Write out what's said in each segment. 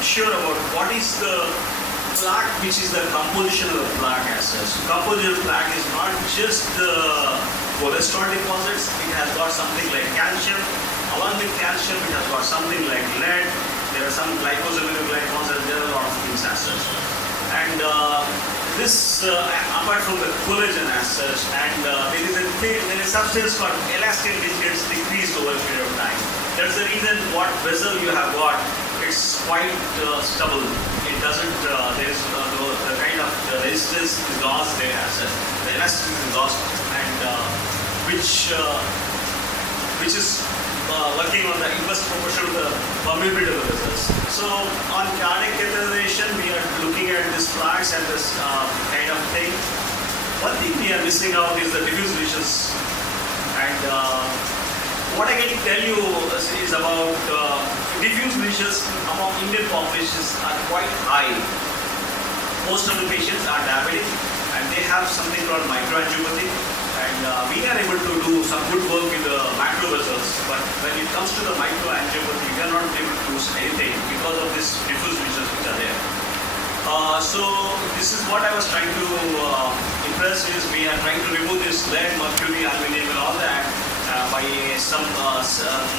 not sure about what is the plaque, which is the composition of the plaque as such. Composition of plaque is not just the cholesterol deposits, it has got something like calcium. Along with calcium, it has got something like lead. There are some glycosaminoglycans and there are a lot of things as such. And this, apart from the collagen as such, and there is a substance called elastin which gets decreased over a period of time. That's the reason what vessel you have got, it's quite stubble. It doesn't, there is the kind of the resistance is lost there as such. The elasticity is lost, and which is working on the inverse proportion of the permeability of the vessels. So on cardiac catheterization, we are looking at these plaques and this kind of thing. One thing we are missing out is the diffuse lesions. And what I can tell you is about diffuse lesions among Indian populations are quite high. Most of the patients are diabetic and they have something called microangiopathy. And we are able to do some good work with the macro vessels, but when it comes to the microangiopathy, we are not able to do anything because of these diffuse lesions which are there. So this is what I was trying to impress is we are trying to remove this lead, mercury, aluminum and all that by some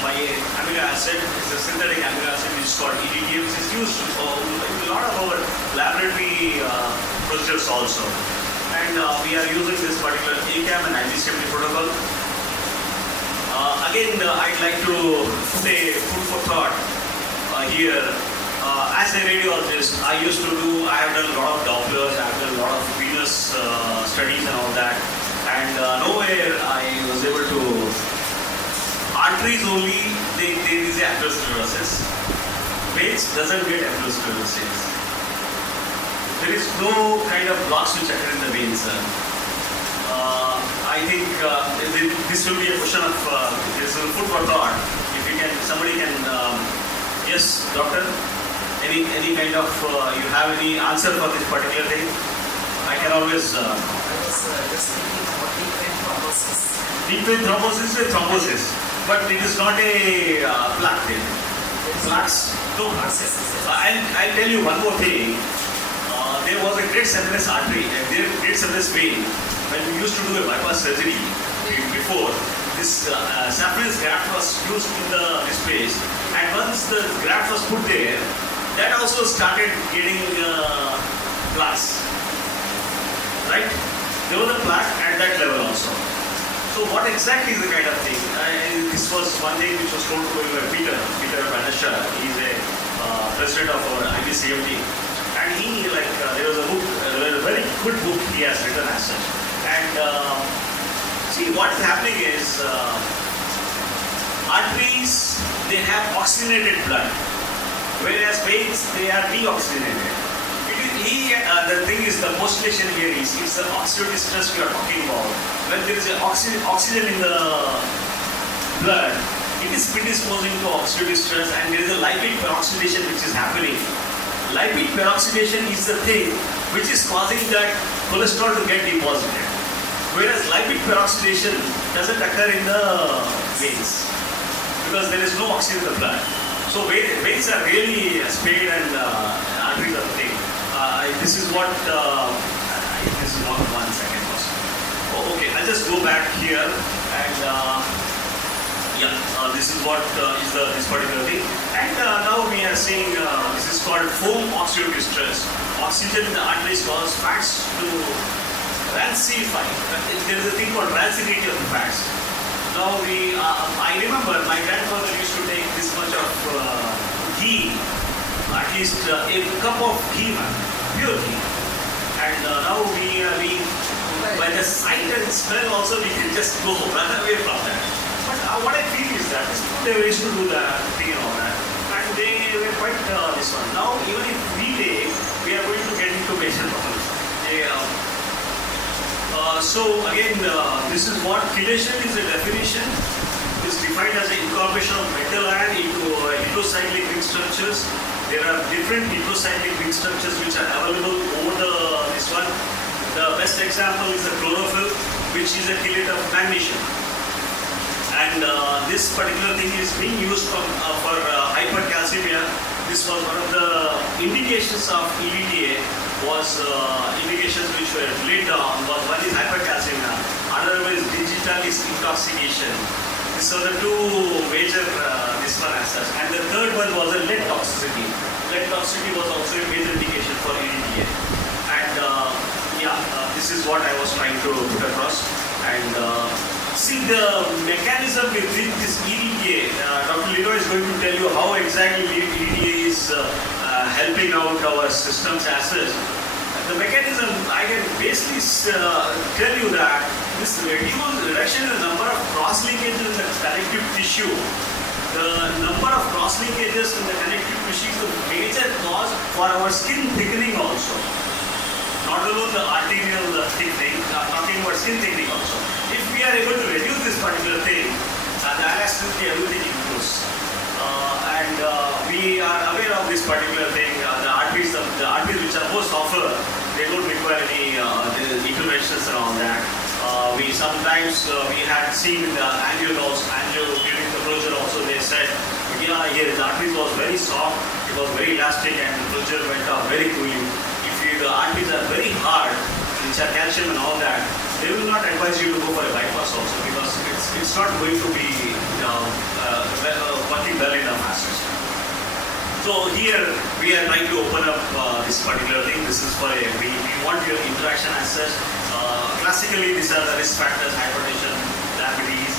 by amino acid. It's a synthetic amino acid which is called EDTA, which is used in a lot of our laboratory procedures also. And we are using this particular ACAM and IV safety protocol. Again, I'd like to say food for thought here. As a radiologist, I have done a lot of Dopplers, I have done a lot of venous studies and all that. And nowhere I was able to, arteries only, there is atherosclerosis. Veins doesn't get atherosclerosis. There is no kind of blocks which occur in the veins. I think this will be a question of this will food for thought. If you can, somebody can. Yes, doctor. Any kind of you have any answer for this particular thing? I can always. I was just thinking about deep vein thrombosis. Deep vein thrombosis is thrombosis, but it is not a plaque thing. Plaques. No. I'll tell you one more thing. There was a great separates artery and there great separates vein. When we used to do a bypass surgery before, this saphenous graft was used in this space, and once the graft was put there, that also started getting plaques. Right? There was a plaque at that level also. So what exactly is the kind of thing? This was one thing which was told to me by Peter Banesha. He is a president of our IBCMT. And he, there was a book, a very good book he has written as such. And see, what's happening is arteries, they have oxygenated blood, whereas veins, they are deoxygenated. The thing is, the postulation here is, it's the oxidative stress we are talking about. When there is an oxygen in the blood, it is predisposing to oxidative stress, and there is a lipid peroxidation which is happening. Lipid peroxidation is the thing which is causing that cholesterol to get deposited. Whereas lipid peroxidation doesn't occur in the veins because there is no oxygen in the blood. So veins are really spayed and arteries are the thing. This is what, this is not 1 second first. Oh, okay, I'll just go back here and this is what is this particular thing. And now we are seeing this is called foam oxidative stress. Oxygen in the arteries causes fats to rancify. There is a thing called rancidity of the fats. Now I remember my grandfather used to take this much of ghee, at least a cup of ghee, pure ghee. And now we by the sight and smell also we can just go run away from that. But what I feel is that they used to do that thing and all that, and they were quite this one. Now even if we take, we are going to get into major problems. So again, this is what chelation is a definition. It's defined as the incorporation of metal ion into heterocyclic ring structures. There are different heterocyclic ring structures which are available over this one. The best example is the chlorophyll, which is a chelate of magnesium. And this particular thing is being used for hypercalcemia. this was one of the indications of EDTA was indications which were laid down. One is hypercalcemia, another one is digital intoxication. These are the two major this one as such. And the third one was a lead toxicity. Lead toxicity was also a major indication for EDTA. And this is what I was trying to put across. And see the mechanism within this EDTA. Dr. Lino is going to tell you how exactly EDTA is helping out our systems as such. The mechanism, I can basically tell you that this reduction in the number of cross-linkages in the connective tissue. The number of cross-linkages in the connective tissue is the major cause for our skin thickening also. Not alone the arterial thickening, talking about skin thickening also. If we are able to reduce this particular thing, the elasticity, everything improves. And we are aware of this particular thing. The arteries which are most often, they don't require any interventions and all that. We sometimes we had seen in the angio during the closure also, they said, yeah, here the arteries was very soft, it was very elastic, and the closure went up very quickly. The arteries are very hard, which are calcium and all that, they will not advise you to go for a bypass also, because it's not going to be working well enough as such. So here we are trying to open up this particular thing. This is for we want your interaction as such. Classically, these are the risk factors: hypertension, diabetes,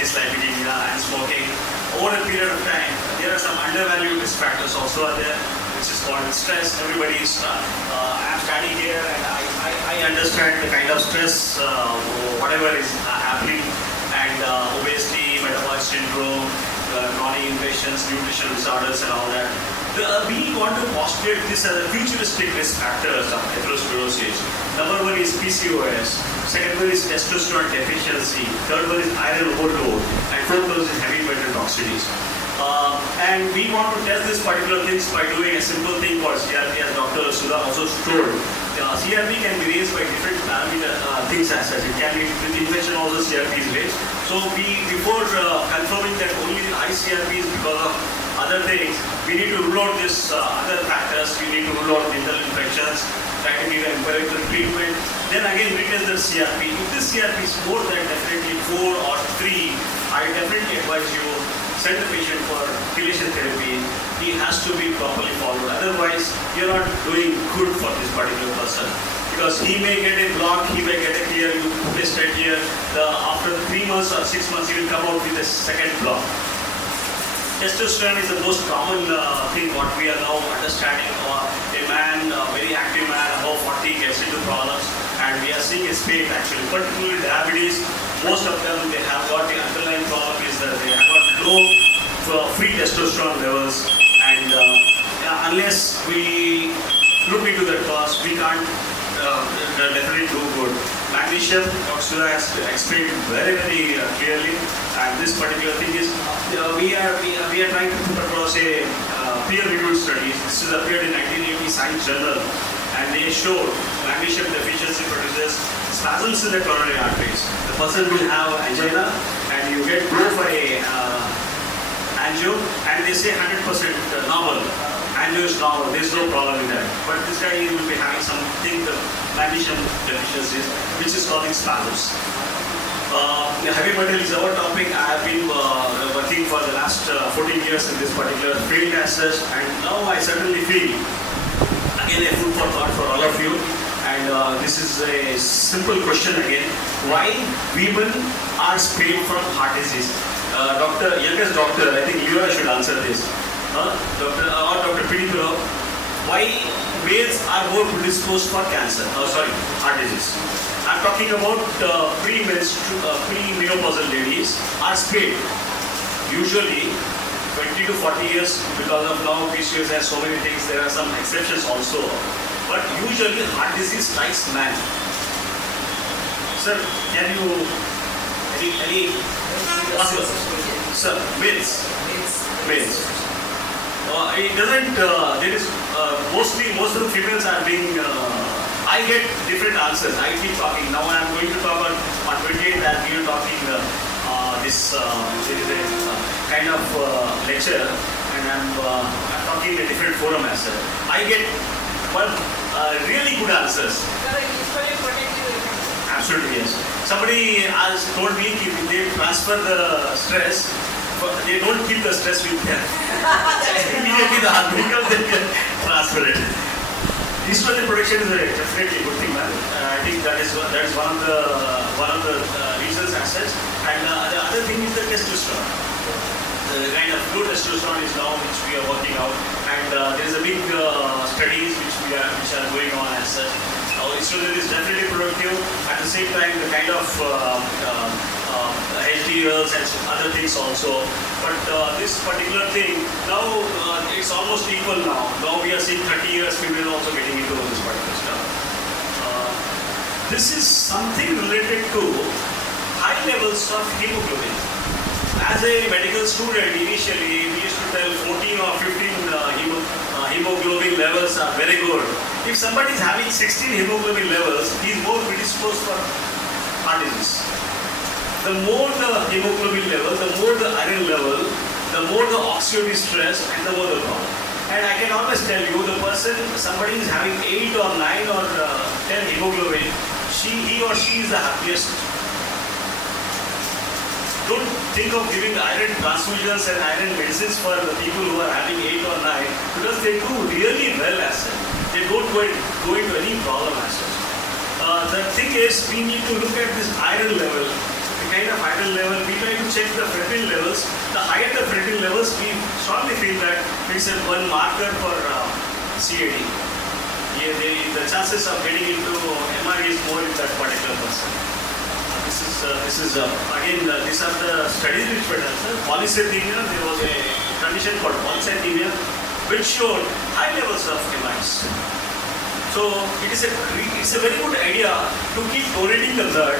dyslipidemia, and smoking. Over a period of time, there are some undervalued risk factors also are there, which is called stress. Everybody is, I'm standing here and I understand the kind of stress, whatever is happening, and obesity, metabolic syndrome, chronic infections, nutrition disorders and all that. We want to postulate this as a futuristic risk factors of atherosclerosis. Number one is PCOS, second one is testosterone deficiency, third one is iron overload, and fourth one is heavy metal toxicities. And we want to test these particular things by doing a simple thing called CRP, as Dr. Sudha also told. CRP can be raised by different parameter things as such. It can be with infection also CRP is raised. So before confirming that only the high CRP is because of other things, we need to rule out this other factors. We need to rule out dental infections, try to give empirical treatment. Then again retest the CRP. If this CRP is more than definitely 4 or 3, I definitely advise you send the patient for chelation therapy. He has to be properly followed. Otherwise, you're not doing good for this particular person. Because he may get a block, he may get a clear, you put a stent here. After 3 months or 6 months, he will come out with a second block. Testosterone is the most common thing what we are now understanding. A man, a very active man, above 40 gets into problems, and we are seeing a spate actually, particularly diabetes. Most of them, they have got the underlying problem is that they have got low free testosterone levels, and unless we look into that cause, we can't definitely do good. Magnesium, Dr. Sudha has explained very clearly, and this particular thing is we are trying to put across a peer-reviewed studies. This is appeared in 1980 Science Journal, and they showed magnesium deficiency produces spasms in the coronary arteries. The person will have angina, and you get go for a angio, and they say 100% normal. Angio is normal, there is no problem in that. But this guy will be having something, the magnesium deficiencies, which is causing spasms. Heavy metal is our topic. I have been working for the last 14 years in this particular field as such, and now I certainly feel, again, a food for thought for all of you. And this is a simple question again. Why women are spared from heart disease? Youngest doctor, I think Leroy should answer this. Dr. Pidipura, why males are more predisposed for cancer? Heart disease. I'm talking about pre-menopausal ladies are spared. Usually 20 to 40 years, because of now PCOS has so many things, there are some exceptions also. But usually heart disease strikes man. Sir, can you any sir, males. It doesn't, there is most of the females are being, I get different answers. I keep talking. Now I am going to talk on 28th and we are talking there is a kind of lecture, and I'm talking talking in a different forum as well. I get really good answers. Absolutely, yes. Somebody has told me if they transfer the stress, but they don't keep the stress with them. Immediately the becomes they can transfer it. Estrogen production is definitely a good thing, man. I think that is one of the reasons as such. And the other thing is the testosterone. The kind of low testosterone is now which we are working out, and there is a big studies which are going on as such. Estrogen is definitely productive. At the same time, the kind of HDLs and other things also. But this particular thing now it's almost equal now. Now we are seeing 30 years female also getting into this particular stuff. This is something related to high levels of hemoglobin. As a medical student, initially we used to tell 14 or 15 hemoglobin levels are very good. If somebody is having 16 hemoglobin levels, he is more predisposed for heart disease. The more the hemoglobin level, the more the iron level, the more the oxidative stress, and the more the problem. And I can always tell you, the person, somebody is having 8 or 9 or 10 hemoglobin, he or she is the happiest. Don't think of giving iron transfusions and iron medicines for the people who are having 8 or 9, because they do really well as such. They don't go into any problem as such. The thing is, we need to look at this iron level. The kind of iron level, we try to check the ferritin levels. The higher the ferritin levels, we strongly feel that it's one marker for CAD. The chances of getting into MRE is more in that particular person. This is again, these are the studies which were done. Polycythemia, there was a condition called polycythemia which showed high levels of MREs. So it's a very good idea to keep donating the blood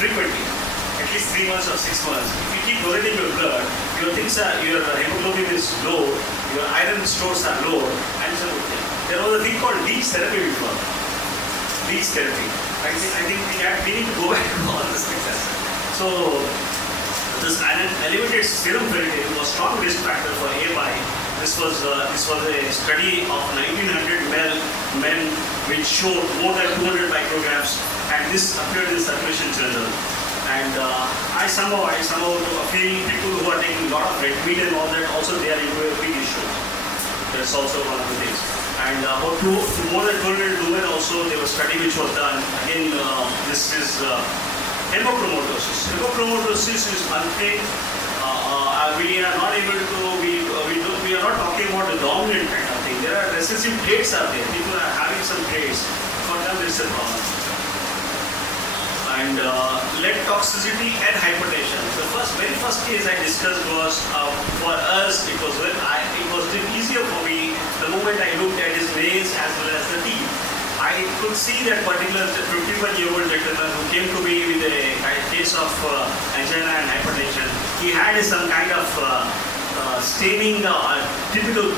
frequently, at least 3 months or 6 months. If you keep donating your blood, your hemoglobin is low, your iron stores are low, and it's a good thing. There was a thing called leech therapy before. Leech therapy. I think we need to go back to all these things. So this elevated serum ferritin was a strong risk factor for AMI. This was a study of 1900 men which showed more than 200 micrograms, and this appeared in the Circulation Journal. And I somehow feel people who are taking a lot of red meat and all that, also they are into a big issue. That's also one of the things. And about more than 200 women also, there was a study which was done. Again, this is hemochromatosis. Hemochromatosis is one thing. We are not able to, we are not talking about the dominant kind of thing. There are recessive traits are there. People are having some traits. For them, it's a problem. And lead toxicity and hypertension. The very first case I discussed was for us. It was easier for me the moment I looked at his nails as well as the teeth. I could see that particular 51-year-old gentleman who came to me with a case of angina and hypertension. He had some kind of staining, typical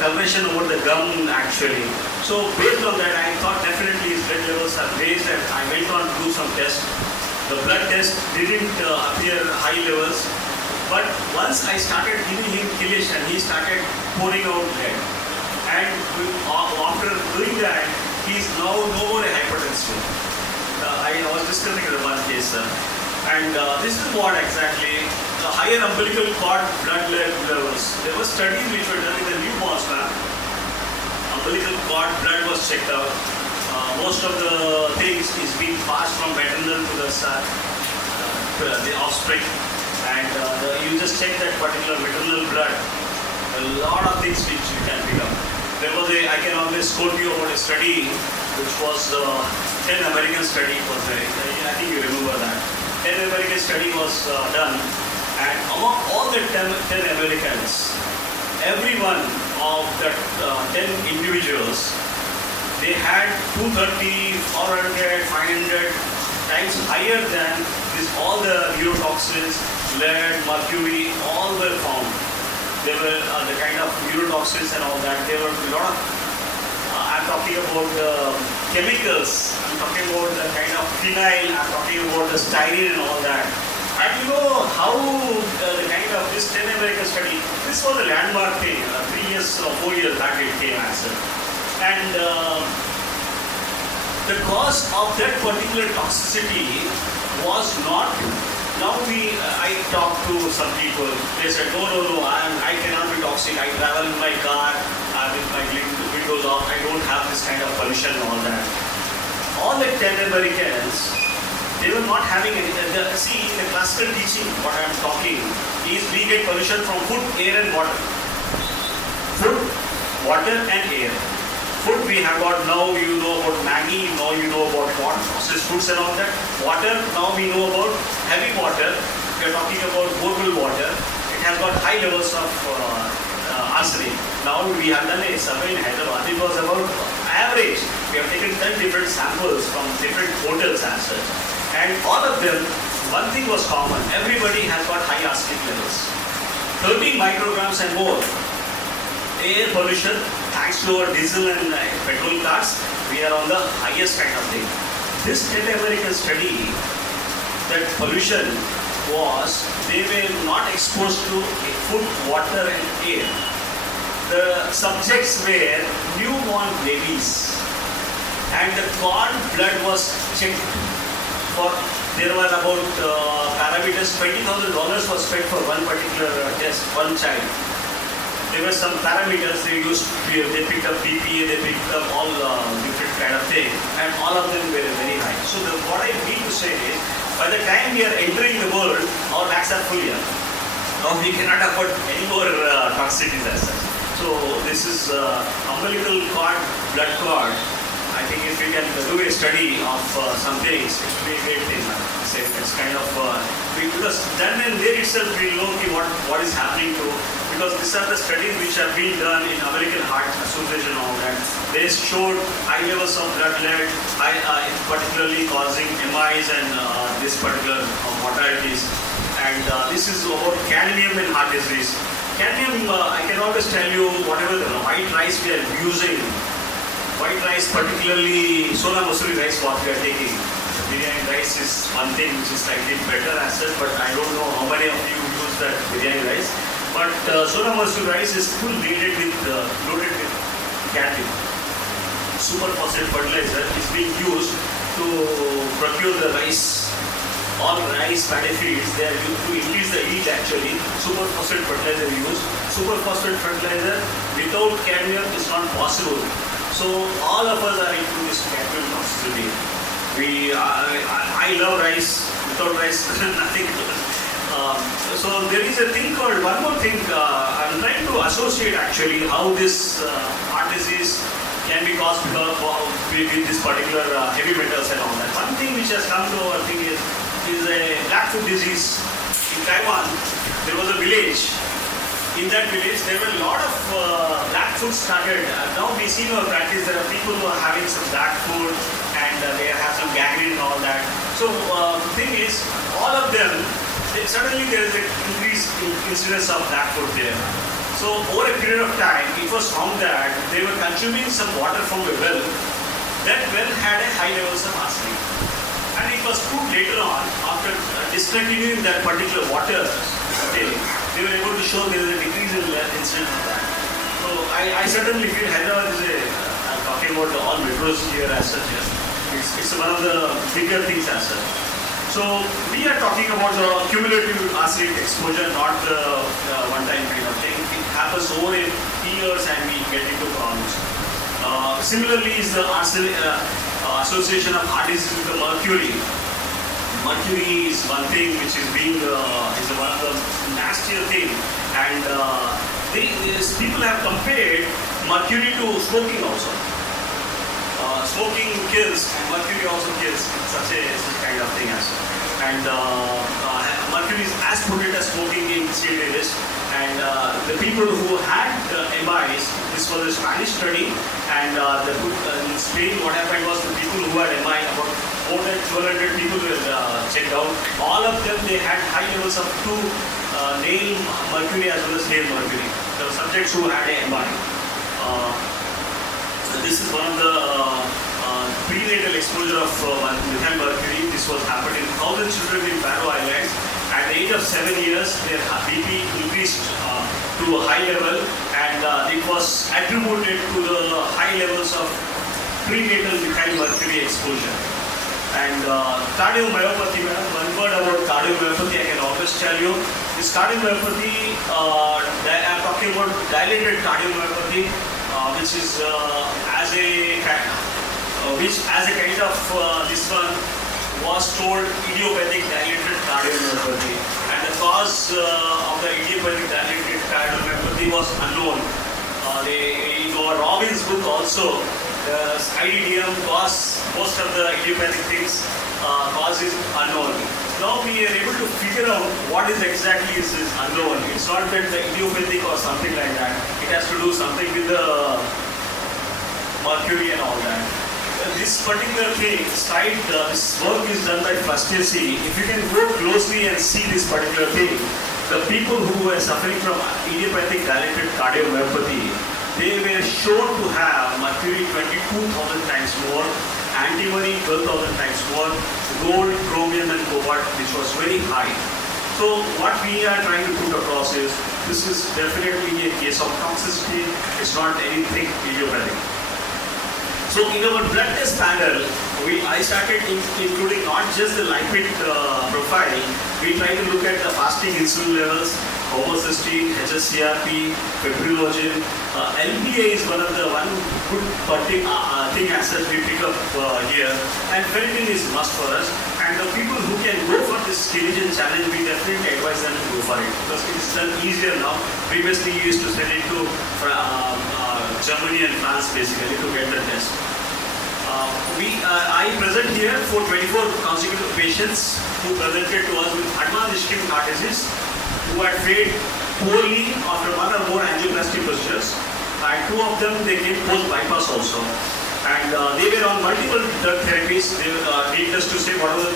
coloration over the gum actually. So based on that, I thought definitely his blood levels are raised, and I went on to do some tests. The blood test didn't appear high levels, but once I started giving him chelation, he started pouring out lead. And after doing that, he is now no more a hypertensive. I was discussing the one case, and this is what exactly the higher umbilical cord blood levels. There were studies which were done in the newborns, man. Umbilical cord blood was checked out. Most of the things is being passed from maternal to the son, the offspring, and you just check that particular maternal blood. A lot of things which you can pick up. There was I can always quote you about a study which was 10 American study was there. I think you remember that. 10 American study was done, and among all the 10 Americans, every one of the 10 individuals, they had 230, 400, 500 times higher than all the neurotoxins, lead, mercury, all were found. There were the kind of neurotoxins and all that. There were a lot of, I'm talking about the chemicals, I'm talking about the kind of phenyl, I'm talking about the styrene and all that. And you know how the kind of this 10 American study, this was a landmark thing, 3 years or 4 years back it came answer. And the cause of that particular toxicity was not, now I talked to some people, they said, no, I cannot be toxic, I travel in my car with my windows off, I don't have this kind of pollution and all that. All the 10 Americans, they were not having any, see in the classical teaching, what I am talking is we get pollution from food, air and water. Food, water and air. Food we have got, now you know about Maggi, now you know about what, processed foods and all that. Water, now we know about heavy water, we are talking about borehole water. It has got high levels of arsenic. Now we have done a survey in Hyderabad, it was about average. We have taken 10 different samples from different hotels and such. And all of them, one thing was common, everybody has got high arsenic levels. 30 micrograms and more. Air pollution, thanks to our diesel and petrol cars, we are on the highest kind of thing. This 10 American study, that pollution was, they were not exposed to food, water and air. The subjects were newborn babies and the cord blood was checked for, there were about parameters, $20,000 was spent for one particular test, one child. There were some parameters they used, they picked up BPA, they picked up all different kind of thing, and all of them were very high. So what I mean to say is, by the time we are entering the world, our bags are full here. Now we cannot afford any more toxicities as such. So this is umbilical cord, blood cord. I think if we can do a study of some things, it will be a great thing. It's kind of, because then and there itself we know what is happening to, because these are the studies which have been done in American Heart Association and all that. They showed high levels of blood lead, particularly causing MIs and this particular mortalities. And this is about cadmium in heart disease. Cadmium, I can always tell you, whatever the white rice we are using, white rice, particularly Sona Masuri rice, what we are taking. Biryani rice is one thing which is slightly better as such, but I don't know how many of you use that biryani rice. But Sona Masuri rice is full loaded with cadmium. Superphosphate fertilizer is being used to procure the rice. All rice paddy fields, they are used to increase the yield actually. Superphosphate fertilizer used. Superphosphate fertilizer without cadmium is not possible. So all of us are into this cadmium toxicity. I love rice. Without rice, nothing. So there is a thing called, one more thing, I'm trying to associate actually how this heart disease can be caused because with this particular heavy metals and all that. One thing which has come to our thing is a black foot disease. In Taiwan, there was a village. In that village, there were a lot of black foot started. Now we see in our practice, there are people who are having some black foot and they have some gangrene and all that. So the thing is, all of them, suddenly there is an increased incidence of black foot there. So over a period of time, it was found that they were consuming some water from a well. That well had a high levels of arsenic. And it was proved later on, after discontinuing that particular water, they were able to show there is a decrease in incidence of that. So I certainly feel Hyderabad is I'm talking about all metros here as such. It's one of the bigger things as such. So we are talking about the cumulative arsenic exposure, not the one-time kind of thing. It happens over years and we get into problems. Similarly is the arsenic, association of heart disease with the mercury. Mercury is one thing which is being is one of the nastier thing, and people have compared mercury to smoking also. Smoking kills, and mercury also kills. Such kind of thing as well. And mercury is as potent as smoking in CLA list. And the people who had MIs, this was a Spanish study, and in Spain what happened was the people who had MI, about more than 1,200 people were checked out. All of them, they had high levels of nail mercury as well as nail mercury. The subjects who had a MI. This is one of the prenatal exposure of methyl mercury. This was happened in 1,000 children in Faroe Islands, age of 7 years, their BP increased to a high level, and it was attributed to the high levels of prenatal methyl mercury exposure. And cardiomyopathy, one word about cardiomyopathy I can always tell you. This cardiomyopathy, I'm talking about dilated cardiomyopathy, which is as a kind of this one was told idiopathic dilated cardiomyopathy, and the cause of the idiopathic dilated cardiomyopathy was unknown. In our Robbins book also, the IDDM cause, most of the idiopathic things, cause is unknown. Now we are able to figure out what is exactly is unknown. It's not that the idiopathic or something like that. It has to do something with the mercury and all that. This particular thing, this work is done by Fastesi. If you can go closely and see this particular thing, the people who were suffering from idiopathic dilated cardiomyopathy, they were shown to have mercury 22,000 times more, antimony 12,000 times more, gold, chromium and cobalt, which was very high. So what we are trying to put across is, this is definitely a case of toxicity. It's not anything idiopathic. So in our blood test panel, I started including not just the lipid profile. We try to look at the fasting insulin levels, homocysteine, HSCRP, fibrinogen. LPA is one good thing as such we pick up here, and ferritin is must for us. And the people who can go for this chelation challenge, we definitely advise them to go for it, because it's done easier now. Previously, we used to send it to Germany and France basically to get the test. I present here for 24 consecutive patients who presented to us with advanced ischemic heart disease, who had failed poorly after one or more angioplasty procedures, and two of them they came post bypass also. And they were on multiple drug therapies. They needless to say, what are the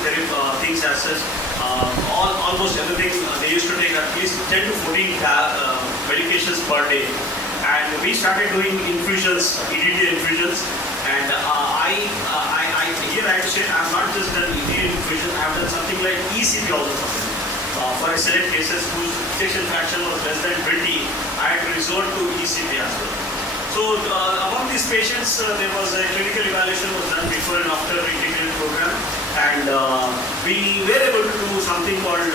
things as such, almost everything. They used to take at least 10 to 14 medications per day. And we started doing infusions, EDTA infusions. And here I have to say, I have not just done EDTA infusion, I have done something like ECP also. For select cases whose ejection fraction was less than 20, I had to resort to ECP as well. So among these patients, there was a clinical evaluation was done before and after the integrated program, and we were able to do something called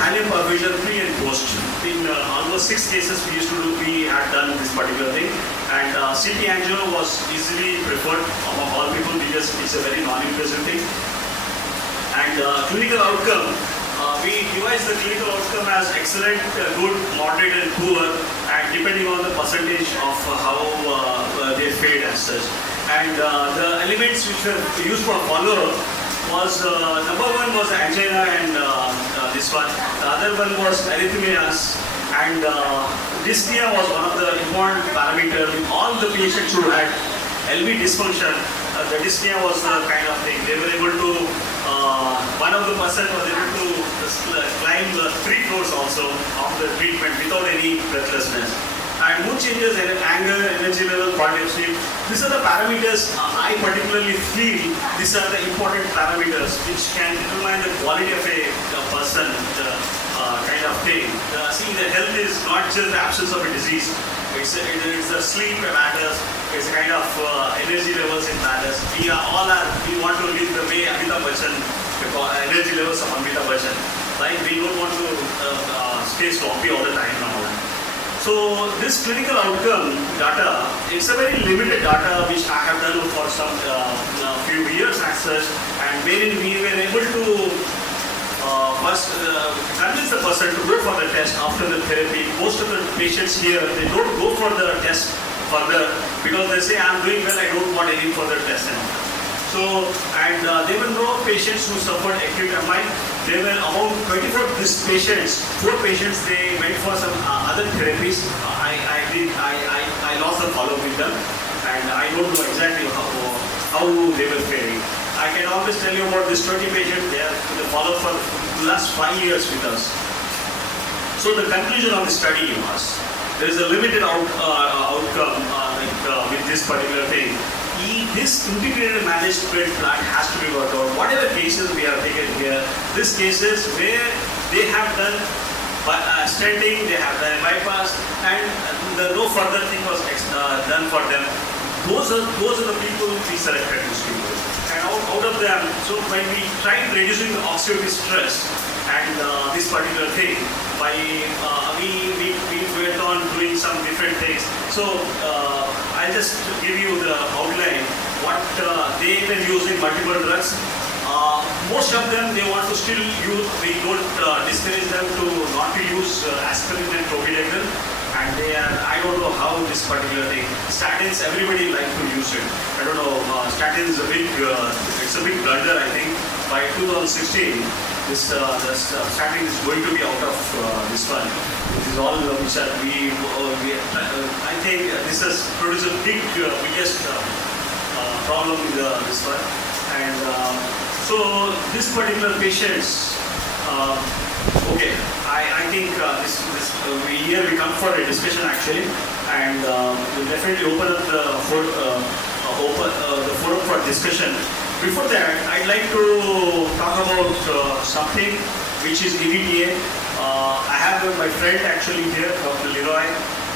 thallium perfusion pre and post. In almost 6 cases we had done this particular thing, and CT angio was easily preferred among all people because it's a very non-invasive thing. And clinical outcome, we devised the clinical outcome as excellent, good, moderate and poor, and depending on the percentage of how they failed as such. And the elements which were used for follow-up was, number one was angina and this one. The other one was arrhythmias, and dyspnea was one of the important parameters. With all the patients who had LV dysfunction, the dyspnea was the kind of thing. They were able to, one of the person was able to climb 3 floors also of the treatment without any breathlessness. And mood changes, anger, energy level, partnership. These are the parameters I particularly feel these are the important parameters which can determine the quality of a person, kind of thing. See, the health is not just the absence of a disease. It's the sleep matters. It's a kind of energy levels it matters. We want to live the way Amitabh Bachchan, energy levels of Amitabh Bachchan. Like we don't want to stay sloppy all the time now. So this clinical outcome data, it's a very limited data which I have done for some few years as such, and wherein we were able to first convince the person to go for the test after the therapy. Most of the patients here, they don't go for the test further because they say, I'm doing well, I don't want any further test. So, and there were no patients who suffered acute MI. There were about 24 patients. 4 patients, they went for some other therapies. I lost the follow-up with them, and I don't know exactly how they were faring. I can always tell you about this 20 patient. They are in the follow-up for the last 5 years with us. So the conclusion of the study was, there is a limited outcome with this particular thing. This integrated managed spread plan has to be worked out. Whatever cases we have taken here, these cases where they have done stenting, they have done a bypass, and no further thing was done for them. Those are the people we selected, these people. And out of them, so when we tried reducing the oxidative stress and this particular thing, by we went on doing some different things. So I'll just give you the outline. What they've been using multiple drugs. Most of them, they want to still use, we don't discourage them to not to use aspirin and clopidogrel. And they are, I don't know how this particular thing, statins, everybody like to use it. I don't know, statins is a big, it's a big blunder, I think. By 2016, this statin is going to be out of this one. This is all which are, I think this has produced a biggest problem in this one. And so this particular patients, okay, I think here we come for a discussion actually, and we'll definitely open up the forum for discussion. Before that, I'd like to talk about something which is EDTA. I have my friend actually here, Dr. Leroy,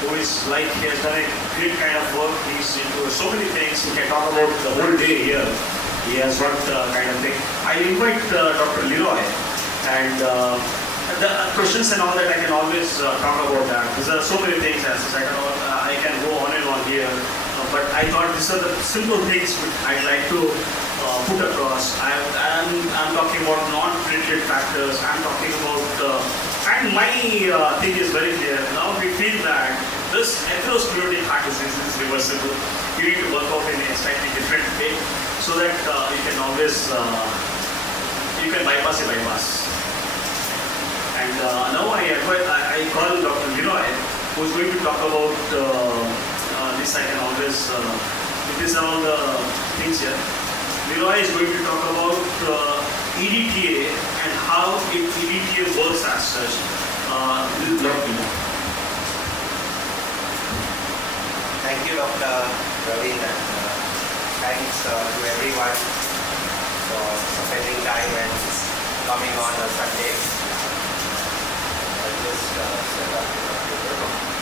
who is like, he has done a great kind of work. He's into so many things. We can talk about the whole day here. He has worked kind of thing. I invite Dr. Leroy, and the questions and all that I can always talk about that. There are so many things as I can go on and on here, but I thought these are the simple things which I'd like to put across. I'm talking about non-related factors. I'm talking about, and my thing is very clear. Now we feel that this atherosclerotic heart disease is reversible. You need to work out in a slightly different way so that you can always you can bypass a bypass. And now I call Dr. Leroy, who is going to talk about this. I can always, it is all the things here. Leroy is going to talk about EDTA and how EDTA works as such. Thank you, Dr. Ravi, and thanks to everyone for spending time and coming on a Sunday. I'll just set up the computer.